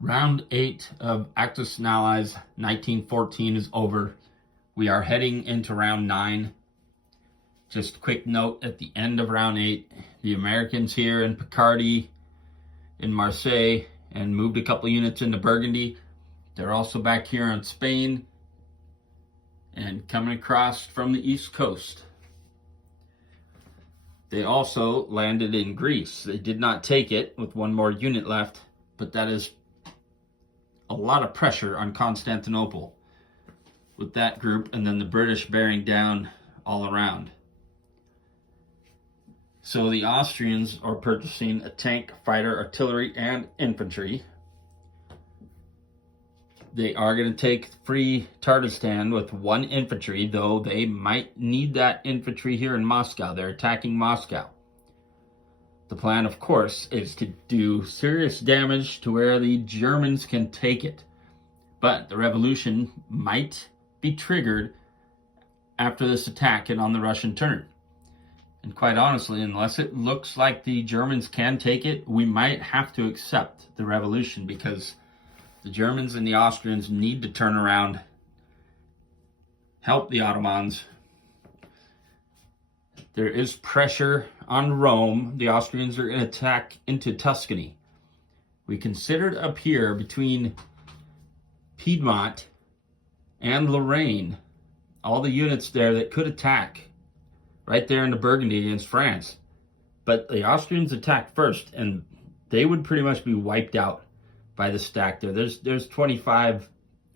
Round 8 of Axis&Allies 1914 is over. We are heading into round 9. Just a quick note, at the end of round 8, the Americans here in Picardy, in Marseille, and moved a couple units into Burgundy. They're also back here in Spain and coming across from the East Coast. They also landed in Greece. They did not take it with one more unit left, but that is a lot of pressure on Constantinople with that group, and then the British bearing down all around. So the Austrians are purchasing a tank, fighter, artillery, and infantry. They are going to take free Tatarstan with one infantry, though they might need that infantry here in Moscow. They're attacking Moscow. The plan, of course, is to do serious damage to where the Germans can take it. But the revolution might be triggered after this attack and on the Russian turn. And quite honestly, unless it looks like the Germans can take it, we might have to accept the revolution, because the Germans and the Austrians need to turn around, help the Ottomans. There is pressure on Rome. The Austrians are going to attack into Tuscany. We considered up here between Piedmont and Lorraine, all the units there that could attack right there into Burgundy against France. But the Austrians attacked first, and they would pretty much be wiped out by the stack there. There's 25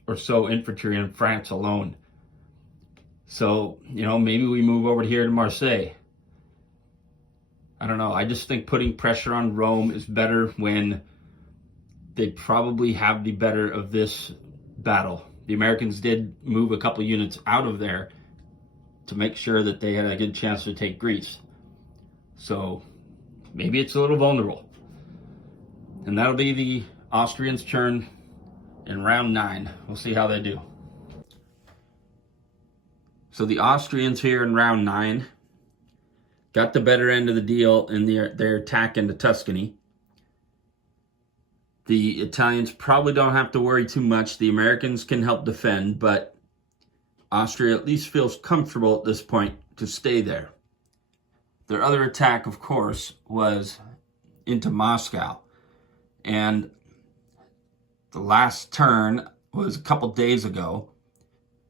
or so infantry in France alone. So, maybe we move over here to Marseille. I don't know. I just think putting pressure on Rome is better when they probably have the better of this battle. The Americans did move a couple units out of there to make sure that they had a good chance to take Greece. So maybe it's a little vulnerable. And that'll be the Austrians' turn in round 9. We'll see how they do. So the Austrians here in round 9 got the better end of the deal in their attack into Tuscany. The Italians probably don't have to worry too much. The Americans can help defend, but Austria at least feels comfortable at this point to stay there. Their other attack, of course, was into Moscow. And the last turn was a couple days ago.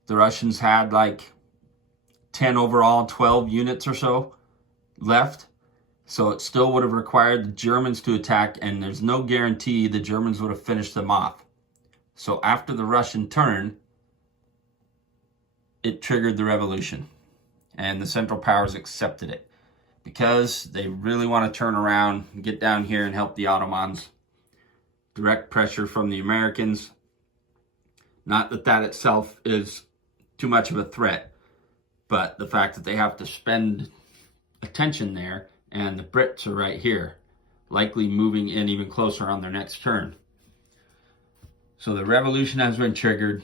The Russians had like 10 overall, 12 units or so left. So it still would have required the Germans to attack, and there's no guarantee the Germans would have finished them off. So after the Russian turn, it triggered the revolution, and the Central Powers accepted it because they really want to turn around and get down here and help the Ottomans. Direct pressure from the Americans. Not that that itself is too much of a threat, but the fact that they have to spend attention there, and the Brits are right here, likely moving in even closer on their next turn. So the revolution has been triggered,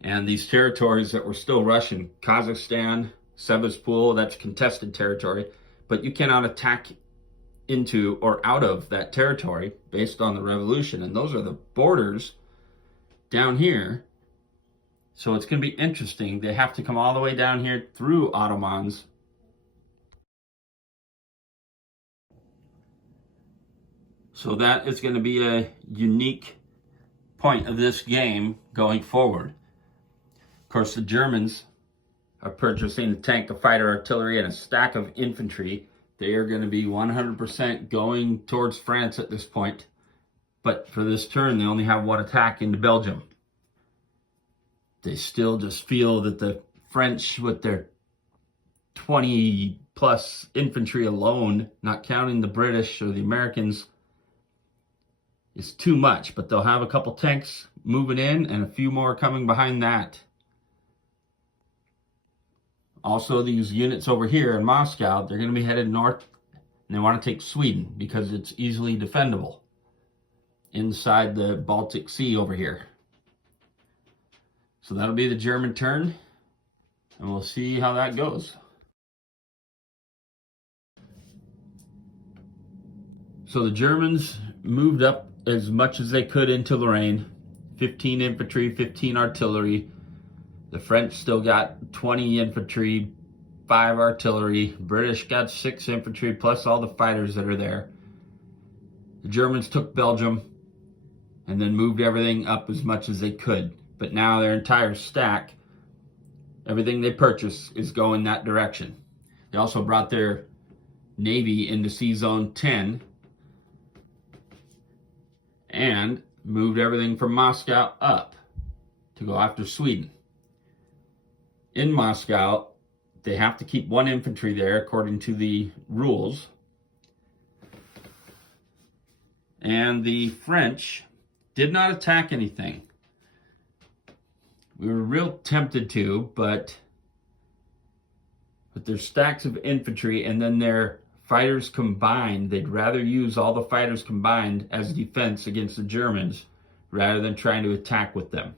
and these territories that were still Russian, Kazakhstan, Sevastopol, that's contested territory, but you cannot attack into or out of that territory based on the revolution. And those are the borders down here. So it's going to be interesting. They have to come all the way down here through Ottomans. So that is going to be a unique point of this game going forward. Of course, the Germans are purchasing a tank, a fighter, artillery, and a stack of infantry. They are going to be 100% going towards France at this point. But for this turn, they only have one attack into Belgium. They still just feel that the French, with their 20 plus infantry alone, not counting the British or the Americans, is too much. But they'll have a couple tanks moving in and a few more coming behind that. Also, these units over here in Moscow, they're going to be headed north, and they want to take Sweden because it's easily defendable inside the Baltic Sea over here. So that'll be the German turn, and we'll see how that goes. So the Germans moved up as much as they could into Lorraine. 15 infantry, 15 artillery. The French still got 20 infantry, 5 artillery. British got 6 infantry, plus all the fighters that are there. The Germans took Belgium and then moved everything up as much as they could. But now their entire stack, everything they purchased, is going that direction. They also brought their Navy into Sea Zone 10 and moved everything from Moscow up to go after Sweden. In Moscow, they have to keep 1 infantry there according to the rules. And the French did not attack anything. We were real tempted to, but with their stacks of infantry and then their fighters combined, they'd rather use all the fighters combined as defense against the Germans rather than trying to attack with them.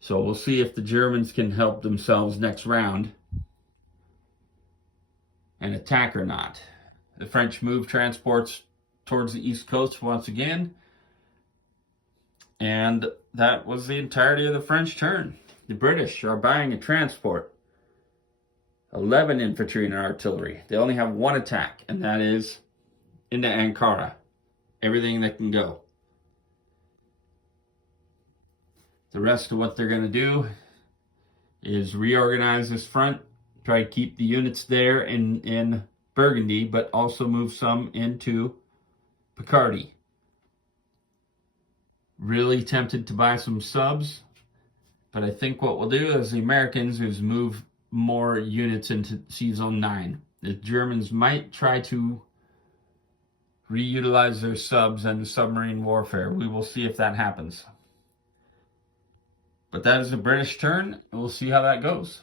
So we'll see if the Germans can help themselves next round and attack or not. The French moved transports towards the East Coast once again. And that was the entirety of the French turn. The British are buying a transport. 11 infantry and artillery. They only have 1 attack, and that is into Ankara. Everything that can go. The rest of what they're going to do is reorganize this front, try to keep the units there in Burgundy, but also move some into Picardy. Really tempted to buy some subs, but I think what we'll do as the Americans is move more units into Sea Zone 9. The Germans might try to reutilize their subs and the submarine warfare. We will see if that happens. But that is the British turn, and we'll see how that goes.